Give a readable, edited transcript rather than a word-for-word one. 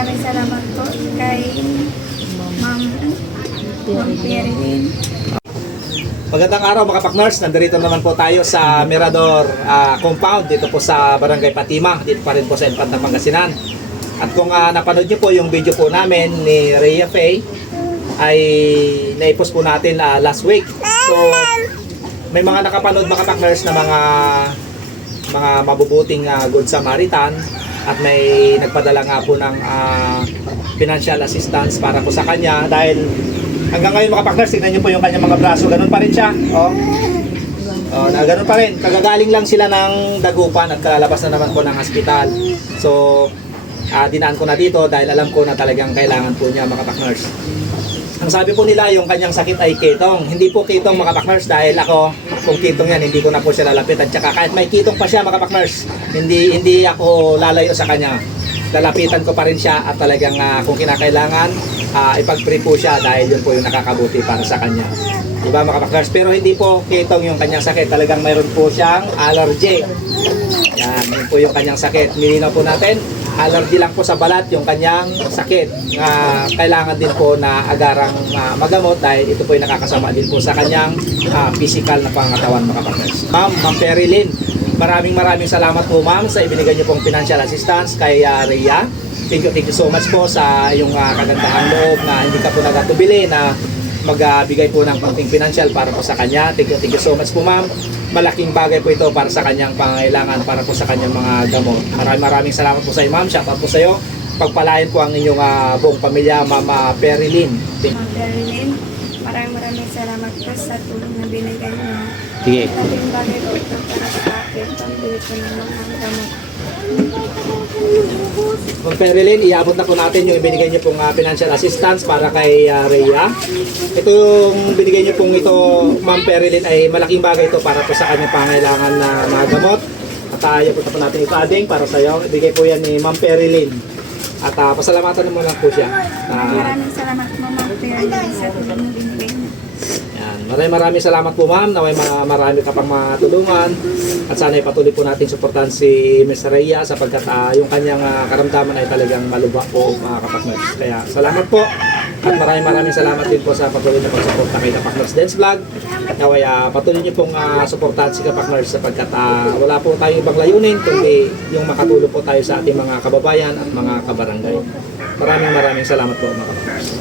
maraming salamat po kay Ma'am Pierlyn. Magandang araw mga kapakners, nandito naman po tayo sa Mirador compound dito po sa Barangay Patima, dito pa rin po sa Infanta, Pangasinan. At kung napanood niyo po yung video po namin ni Rhea Faye, ay naipost po natin last week. So may mga nakapanood mga kapakners na mga mabubuting Good Samaritan at may nagpadala nga po ng financial assistance para po sa kanya dahil hanggang ngayon mga partners, tignan nyo po yung kanyang mga braso, ganun pa rin siya. Ganun pa rin. Kagagaling lang sila ng dagupan at kalalabas na naman po ng hospital. So, dinaan ko na dito dahil alam ko na talagang kailangan po niya mga partners. Ang sabi po nila, yung kanyang sakit ay kitong. Hindi po kitong mga partners dahil ako, kung kitong yan, hindi ko na po siya lalapit. At saka kahit may kitong pa siya mga partners, hindi ako lalayo sa kanya. Lalapitan ko pa rin siya at talagang kung kinakailangan, ipag-pray po siya dahil yun po yung nakakabuti para sa kanya. Diba mga kapakners? Pero hindi po kitong yung kanyang sakit. Talagang mayroon po siyang allergy. Yan, yun po yung kanyang sakit. Nilinaw po natin, allergy lang po sa balat yung kanyang sakit. Kailangan din po na agarang magamot dahil ito po yung nakakasama din po sa kanyang physical na pangatawan mga kapakners. Ma'am Pierlyn, maraming salamat po ma'am sa ibinigay niyo pong financial assistance kay Rhea. Thank you so much po sa iyong kagandahang loob na hindi ka po nagatubili na magbigay po ng konting financial para po sa kanya. Thank you so much po ma'am. Malaking bagay po ito para sa kanyang pangangailangan, para po sa kanyang mga gamot. Maraming salamat po sa iyo ma'am. Shoutout po sa iyo. Pagpalain po ang inyong buong pamilya, Ma'am Pierlyn. Ma'am Pierlyn, maraming salamat po sa tulong na binigay niyo. Sige. Malaking bagay po ito para sa akin. Pambili ko ng mga gamot. Ma'am Pierlyn, iabot na po natin yung ibinigay niyo pong financial assistance para kay Rhea. Ito yung binigay niyo pong ito, Ma'am Pierlyn, ay malaking bagay ito para po sa kanyang pangailangan na mga gamot. At iabot na po natin ito ading para sa iyo. Ibigay po yan ni Ma'am Pierlyn. At pasalamatan naman lang po siya. Maraming salamat po Ma'am Pierlyn sa tulong na binigay niyo. Maraming salamat po ma'am, naway marami ka pang matulungan at sana ipatuloy po natin suportahan si Ms. Rhea sapagkat yung kanyang karamdaman ay talagang malubha po mga kapakners. Kaya salamat po at maraming salamat din po sa patuloy na pagsuporta kay Kapakners Dance Vlog. Naway patuloy niyo pong suportahan si Kapakners sapagkat wala po tayong ibang layunin kundi yung makatulong po tayo sa ating mga kababayan at mga kabarangay. Maraming salamat po mga kapakners.